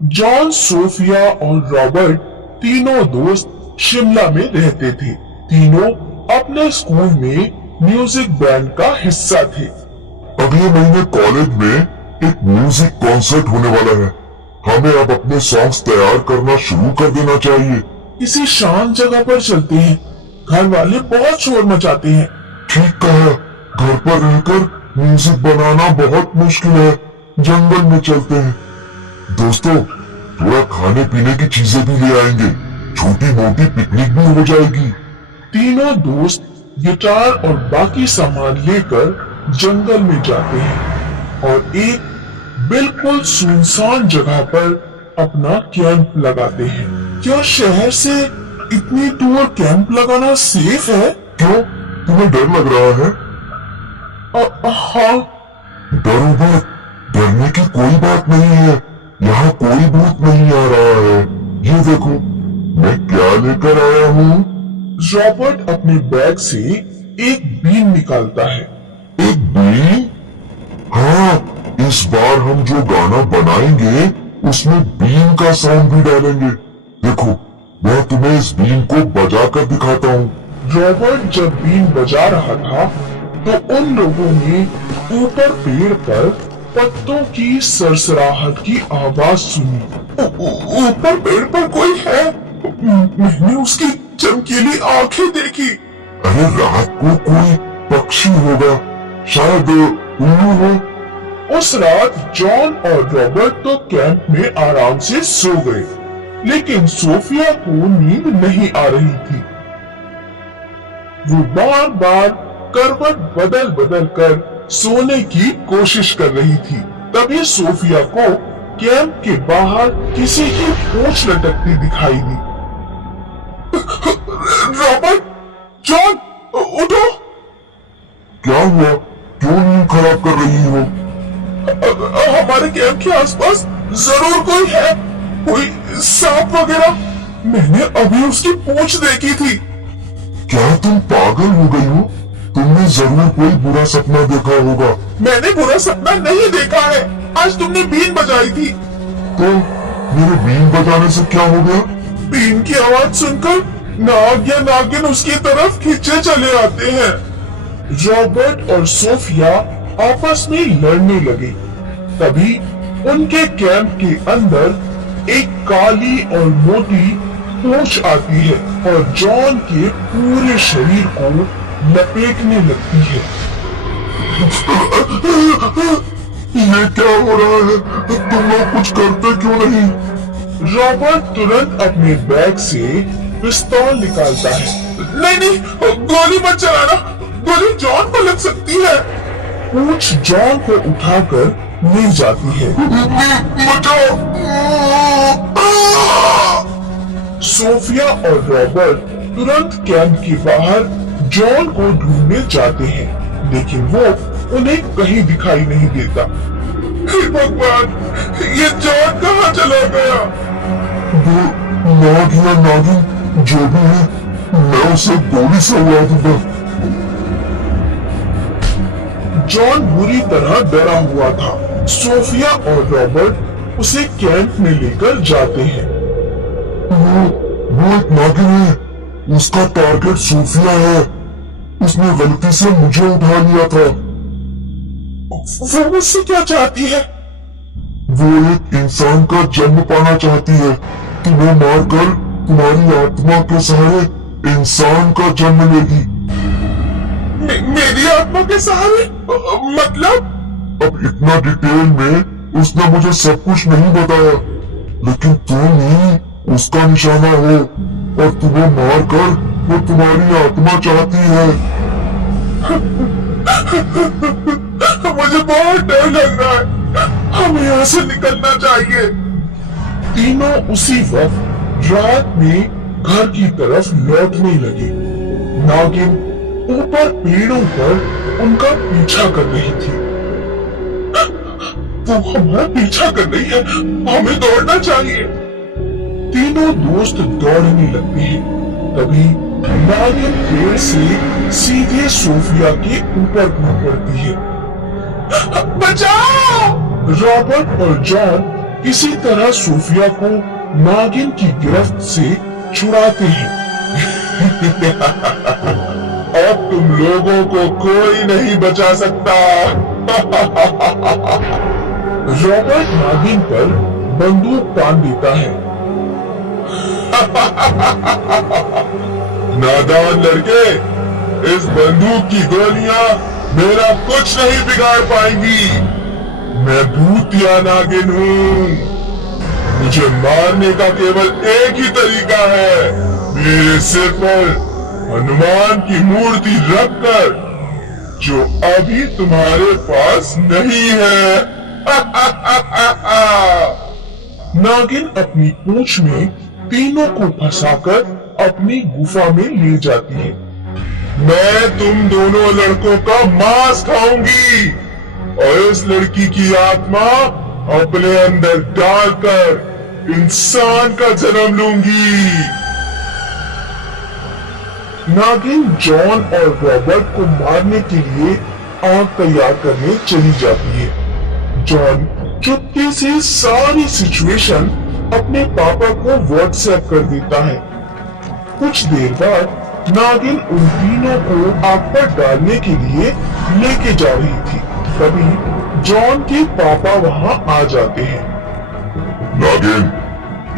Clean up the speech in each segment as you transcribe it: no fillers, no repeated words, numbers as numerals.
John, Sophia और Robert तीनों दोस्त शिमला में रहते थे। तीनों अपने स्कूल में म्यूजिक बैंड का हिस्सा थे। अगले महीने कॉलेज में एक म्यूजिक कॉन्सर्ट होने वाला है। हमें अब अपने सॉन्ग्स तैयार करना शुरू कर देना चाहिए। किसी शांत जगह पर चलते हैं। घर वाले बहुत शोर मचाते हैं। ठीक कहा, घर पर रहकर म्यूजिक बनाना बहुत मुश्किल है। जंगल में चलते हैं। दोस्तों, थोड़ा खाने पीने की चीजें भी ले आएंगे। छोटी मोटी पिकनिक भी हो जाएगी। तीनों दोस्त गिटार और बाकी सामान लेकर जंगल में जाते हैं और एक बिल्कुल सुनसान जगह पर अपना कैंप लगाते हैं। क्या शहर से इतनी दूर कैंप लगाना सेफ है? क्यों, तुम्हें डर लग रहा है? हाँ। डरो मत, डरने की कोई बात नहीं है। यहाँ कोई भूत नहीं आ रहा है। ये देखो, मैं क्या लेकर आया हूँ। रॉबर्ट अपने बैग से एक बीन निकालता है। एक बीन? हाँ, इस बार हम जो गाना बनाएंगे उसमें बीन का साउंड भी डालेंगे। देखो, मैं तुम्हें इस बीन को बजा कर दिखाता हूँ। रॉबर्ट जब बीन बजा रहा था तो उन लोगों ने ऊपर पेड़ पर पत्तों की सरसराहट की आवाज सुनी। ऊपर पेड़ पर कोई है। मैंने उसकी चमकीली आंखें देखी। अरे रात को कोई पक्षी होगा, शायद उल्लू हो। उस रात जॉन और रॉबर्ट तो कैंप में आराम से सो गए, लेकिन सोफिया को नींद नहीं आ रही थी। वो बार बार करवट बदल बदल कर सोने की कोशिश कर रही थी। तभी सोफिया को कैंप के बाहर किसी की पूंछ लटकती दिखाई दी। रॉबर्ट, जॉन, उठो। क्या हुआ? क्यों नींद खराब कर रही हो? हमारे कैंप के आसपास जरूर कोई है, कोई सांप वगैरह। मैंने अभी उसकी पूंछ देखी थी। क्या तुम पागल हो गई हो? तुमने जरूर कोई बुरा सपना देखा होगा। मैंने बुरा सपना नहीं देखा है। आज तुमने बीन बजाई थी। तो मेरे बीन बजाने से क्या हो गया? बीन की आवाज सुनकर नाग या नागिन उसकी तरफ खींचे चले आते हैं। रॉबर्ट और सोफिया आपस में लड़ने लगे। तभी उनके कैंप के अंदर एक काली और मोटी पूंछ आती है और जॉन के पूरे शरीर को लपेटने लगती है। ये क्या हो रहा है? तुम लोग कुछ करते क्यों नहीं? रॉबर्ट तुरंत अपने बैग से पिस्तौल निकालता है। नहीं, गोली मत चलाना, गोली जॉन को लग सकती है। पूंछ जॉन को उठाकर ले जाती है। बचाओ! सोफिया और रॉबर्ट तुरंत कैंप के बाहर जॉन को ढूंढने जाते हैं, लेकिन वो उन्हें कहीं दिखाई नहीं देता। हे भगवान, ये जॉन कहाँ चला गया? वो नाग या नागिन जो भी है, मैं उसे गोली से उड़ा दूंगा। जॉन बुरी तरह डरा हुआ था। सोफिया और रॉबर्ट उसे कैंप में लेकर जाते हैं। वो एक नागिन है। उसका टारगेट सोफिया है। उसने गलती से मुझे उठा लिया था। वो मुझसे क्या चाहती है? वो एक इंसान का जन्म पाना चाहती है। तुम्हें मारकर तुम्हारी आत्मा के सहारे इंसान का जन्म लेगी। मेरी आत्मा के सहारे? मतलब? अब इतना डिटेल में उसने मुझे सब कुछ नहीं बताया, लेकिन तुम ही उसका निशाना हो और तुम्हें मारकर वो तुम्हारी आत्मा चाहती है। मुझे बहुत डर लग रहा है। हमें यहाँ से निकलना चाहिए। तीनों उसी वक्त रात में घर की तरफ लौटने लगे। नागिन ऊपर पेड़ों पर उनका पीछा कर रही थी। वो हमारा पीछा कर रही है, हमें दौड़ना चाहिए। तीनों दोस्त दौड़ने लगते हैं। तभी नागिन पेड़ से सीधे सोफिया के ऊपर कूद पड़ती है। बचाओ! रॉबर्ट और जॉन किसी तरह सूफिया को नागिन की गिरफ्त से छुड़ाते हैं। अब तुम लोगों को कोई नहीं बचा सकता। रॉबर्ट नागिन पर बंदूक तान देता है। नादान लड़के, इस बंदूक की गोलियां मेरा कुछ नहीं बिगाड़ पाएंगी। मैं भूतिया नागिन हूँ। मुझे मारने का केवल एक ही तरीका है, मेरे सिर पर हनुमान की मूर्ति रखकर, जो अभी तुम्हारे पास नहीं है। नागिन अपनी पूंछ में तीनों को फंसाकर अपनी गुफा में ले जाती है। मैं तुम दोनों लड़कों का मांस खाऊंगी और इस लड़की की आत्मा अपने अंदर डालकर इंसान का जन्म लूंगी। नागिन जॉन और रॉबर्ट को मारने के लिए आग तैयार करने चली जाती है। जॉन चुपके से सारी सिचुएशन अपने पापा को व्हाट्सएप कर देता है। कुछ देर बाद नागिन उन तीनों को आग पर डालने के लिए लेके जा रही थी। तभी जॉन के पापा वहां आ जाते हैं। नागिन,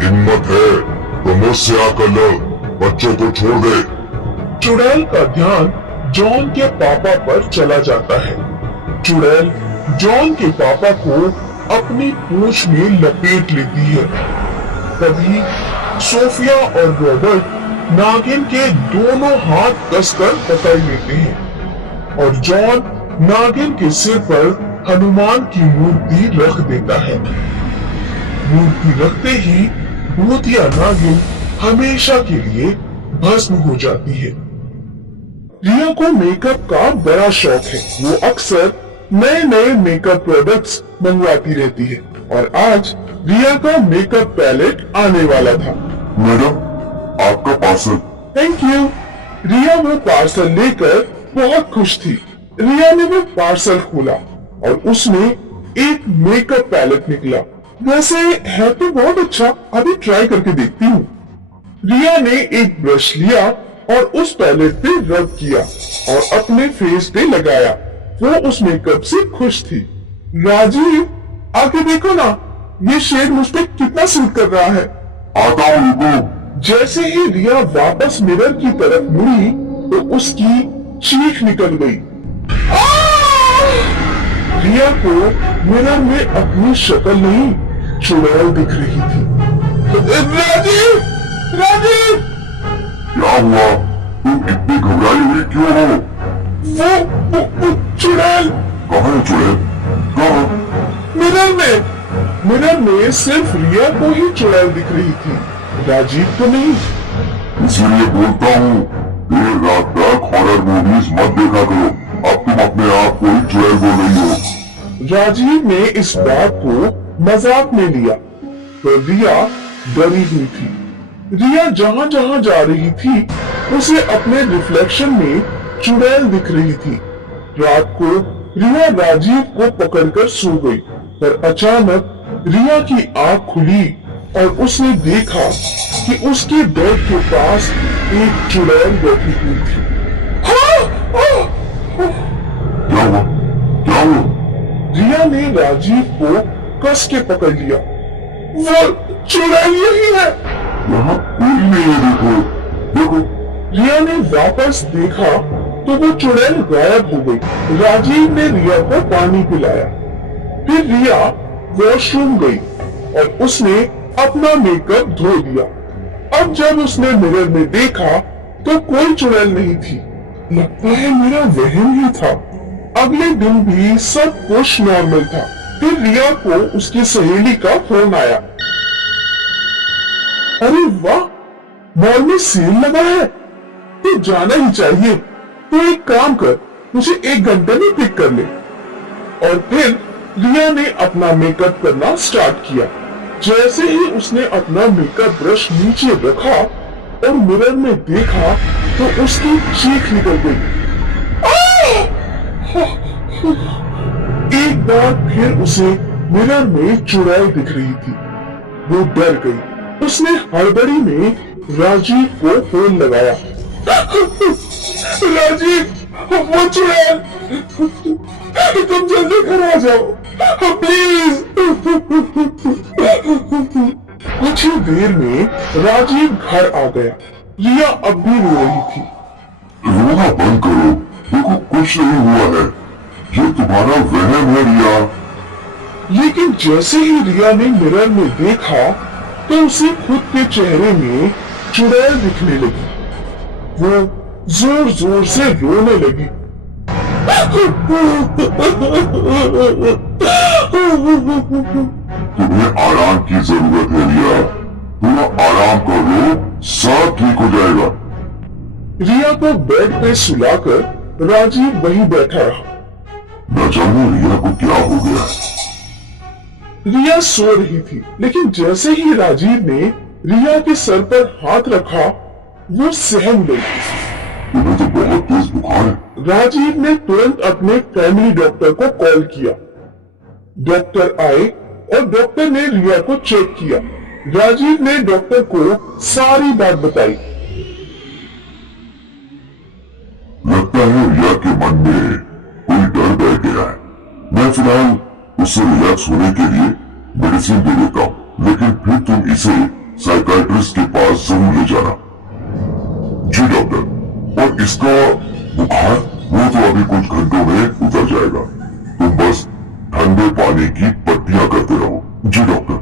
हिम्मत है तो मुझसे आकर लड़, बच्चों को छोड़ दे। चुड़ैल का ध्यान जॉन के पापा पर चला जाता है। चुड़ैल जॉन के पापा को अपनी पूंछ में लपेट लेती है। तभी सोफिया और रॉबर्ट नागिन के दोनों हाथ कसकर पकड़ लेते हैं और जॉन नागिन के सिर पर हनुमान की मूर्ति रख देता है। मूर्ति रखते ही भूतिया नागिन हमेशा के लिए भस्म हो जाती है। रिया को मेकअप का बड़ा शौक है। वो अक्सर नए नए मेकअप प्रोडक्ट्स मंगवाती रहती है और आज रिया का मेकअप पैलेट आने वाला था। मैडम, आपका पार्सल। Thank you. रिया वो पार्सल लेकर बहुत खुश थी। रिया ने वो पार्सल खोला और उसमें एक मेकअप पैलेट निकला। वैसे है तो बहुत अच्छा, अभी ट्राई करके देखती हूँ। रिया ने एक ब्रश लिया और उस पैलेट पे रब किया और अपने फेस पे लगाया। वो उस मेकअप से खुश थी। राजीव, आके देखो ना, ये शेड मुझ पे कितना सूट कर रहा है। आता हूँ, रुको। जैसे ही रिया वापस मिरर की तरफ मुड़ी तो उसकी चीख निकल गई। रिया को मिरर में अपनी शक्ल नहीं, चुड़ैल दिख रही थी। राजीव, राजीव! क्या हुआ? तुम इतनी घबराई हुई क्यों हो? वो चुड़ैल। कहाँ है चुड़ैल? कहाँ? मिरर में सिर्फ रिया को ही चुड़ैल दिख रही थी, राजीव को नहीं। इसीलिए बोलता हूँ, देर रात तक हॉरर मूवीज मत देखा करो। अब तुम अपने आप को ही चुड़ैल बोल रही हो। राजीव ने इस बात को मजाक में लिया, तो रिया डरी हुई थी। रिया जहाँ जहाँ जा रही थी उसे अपने रिफ्लेक्शन में चुड़ैल दिख रही थी। रात को रिया राजीव को पकड़कर सो गई, पर अचानक रिया की आंख खुली और उसने देखा कि उसके बेड के पास एक चुड़ैल बैठी हुई थी। क्या हुआ? क्या हुआ? रिया ने राजीव को कस के पकड़ लिया। वो चुड़ैल यही है। यहाँ कोई नहीं है, देखो देखो। रिया ने वापस देखा तो वो चुड़ैल गायब हो गई। राजीव ने रिया को पानी पिलाया। फिर रिया वॉशरूम गई और उसने अपना मेकअप धो दिया। अब जब उसने मिरर में देखा तो कोई चुड़ैल नहीं थी। लगता है मेरा वहम ही था। अगले दिन भी सब कुछ नॉर्मल था। फिर रिया को उसकी सहेली का फोन आया। अरे वाह, मॉल में सेल लगा है, तो जाना ही चाहिए। तो एक काम कर, मुझे 1 घंटे में पिक कर ले। और फिर रिया ने अपना मेकअप करना स्टार्ट किया। जैसे ही उसने अपना मेकअप ब्रश नीचे रखा और मिरर में देखा तो उसकी चीख निकल गई। एक बार फिर उसे मिरर में चुड़ैल दिख रही थी। वो डर गई। उसने हड़बड़ी में राजीव को फोन लगाया। राजीव, वो चुड़ैल, तुम जल्दी घर आ जाओ प्लीज। कुछ ही देर में राजीव घर आ गया। रिया अब भी रो रही थी। रोना बंद करो, देखो कुछ नहीं हुआ है, ये तुम्हारा वहम है रिया। लेकिन जैसे ही रिया ने मिरर में देखा तो उसे खुद के चेहरे में चुड़ैल दिखने लगी। वो जोर जोर से रोने लगी। तुम्हें आराम की जरूरत है रिया, थोड़ा आराम कर लो, सब ठीक हो जाएगा। रिया को बेड पे सुलाकर राजीव वहीं बैठा रहा। न जाने रिया को क्या हो गया। रिया सो रही थी, लेकिन जैसे ही राजीव ने रिया के सर पर हाथ रखा वो सहम गई। तुम्हें तो बहुत तेज बुखार है। राजीव ने तुरंत अपने फैमिली डॉक्टर को कॉल किया। डॉक्टर आए और डॉक्टर ने रिया को चेक किया। राजीव ने डॉक्टर को सारी बात बताई। लगता है रिया के मन में कोई डर बैठ गया है। मैं फिलहाल उसे रिलैक्स होने के लिए मेडिसिन दे देता हूँ, लेकिन फिर तुम इसे साइकाइट्रिस्ट के पास जरूर ले जाना। जी डॉक्टर, और इसका बुखार वो तो अभी कुछ घंटों में उतर जाएगा, तुम बस ठंडे पानी की पट्टियां करते रहो। जी डॉक्टर।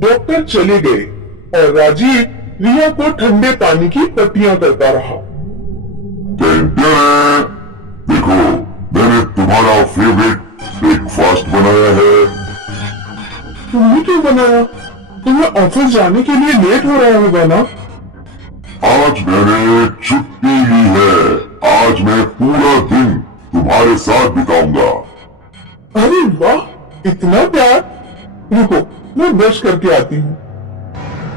डॉक्टर चले गए और राजीव रिया को ठंडे पानी की पट्टियां करता रहा। देखो, मैंने तुम्हारा फेवरेट ब्रेकफास्ट बनाया है। तुमने क्यों बनाया? तुम्हें ऑफिस जाने के लिए लेट हो रहा होगा ना? आज मैंने छुट्टी ली है, आज मैं पूरा दिन तुम्हारे साथ बिताऊंगा। अरे वाह, इतना प्यार। रुको, मैं ब्रश करके आती हूँ।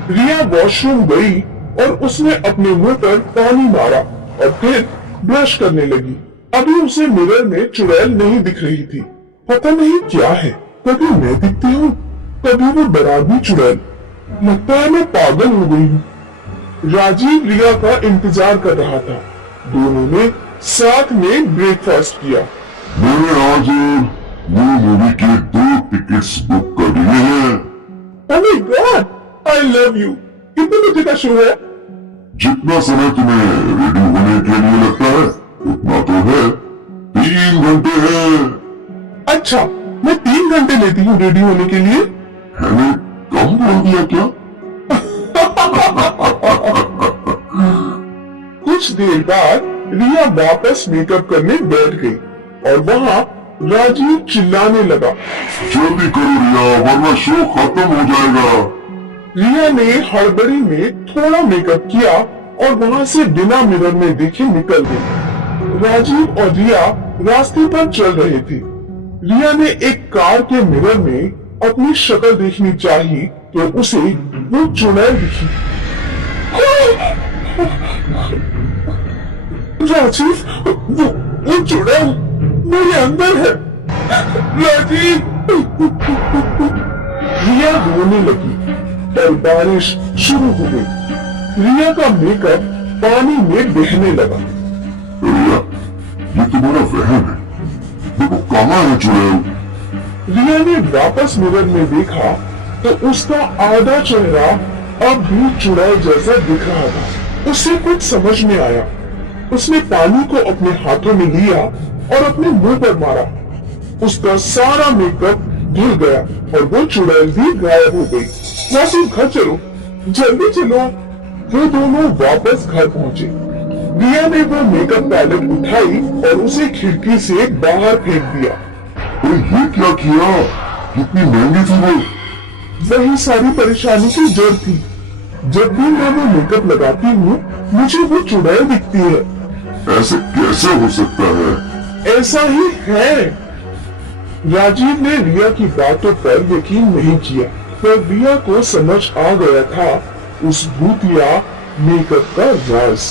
रिया वॉशरूम गई और उसने अपने मुंह पर पानी मारा और फिर ब्रश करने लगी। अभी उसे मिरर में चुड़ैल नहीं दिख रही थी। पता नहीं क्या है, कभी मैं दिखती हूँ, कभी वो डरावनी चुड़ैल। लगता है मैं पागल हो गई हूँ। राजीव रिया का इंतजार कर रहा था। दोनों ने साथ में ब्रेकफास्ट किया। मैंने आज न्यू मूवी के 2 टिकट्स बुक कर दिए हैं। Oh my God, I love you। कितने बजे का शो है? जितना समय तुम्हें रेडी होने के लिए लगता है उतना तो है, 3 घंटे है। अच्छा, मैं 3 घंटे लेती हूँ रेडी होने के लिए। मैंने कम बोल दिया क्या? कुछ देर बाद रिया वापस मेकअप करने बैठ गई और वहाँ राजीव चिल्लाने लगा। जल्दी करो रिया, वरना शो खत्म हो जाएगा। रिया ने हड़बड़ी में थोड़ा मेकअप किया और वहाँ से बिना मिरर में देखे निकल गई। राजीव और रिया रास्ते पर चल रहे थे। रिया ने एक कार के मिरर में अपनी शक्ल देखनी चाहिए तो उसे वो चुड़ैल दिखी। राजीव, वो चुड़ैल मेरे अंदर है। राजीव। रिया रोने लगी और बारिश शुरू हो गई। रिया का मेकअप पानी में बहने लगा। रिया, ये तुम्हारा वहम है, देखो कहाँ है चुड़ैल। रिया ने वापस मिरर में देखा तो उसका आधा चेहरा अब भी चुड़ैल जैसा दिख रहा था। उसे कुछ समझ में आया। उसने पानी को अपने हाथों में लिया और अपने मुंह पर मारा। उसका सारा मेकअप धुल गया और वो चुड़ैल भी गायब हो गई। वापस घर चलो, जल्दी चलो। वो दोनों वापस घर पहुंचे। रिया ने वो मेकअप पैलेट उठाई और उसे खिड़की से बाहर फेंक दिया। अरे ये क्या किया? कितनी महंगी थी वो? वही सारी परेशानी की जड़ थी। जब भी मैं वो मेकअप लगाती हूँ मुझे वो चुड़ैल दिखती है। ऐसे कैसे हो सकता है? ऐसा ही है। राजीव ने रिया की बातों पर यकीन नहीं किया, पर रिया को समझ आ गया था उस भूतिया मेकअप का राज।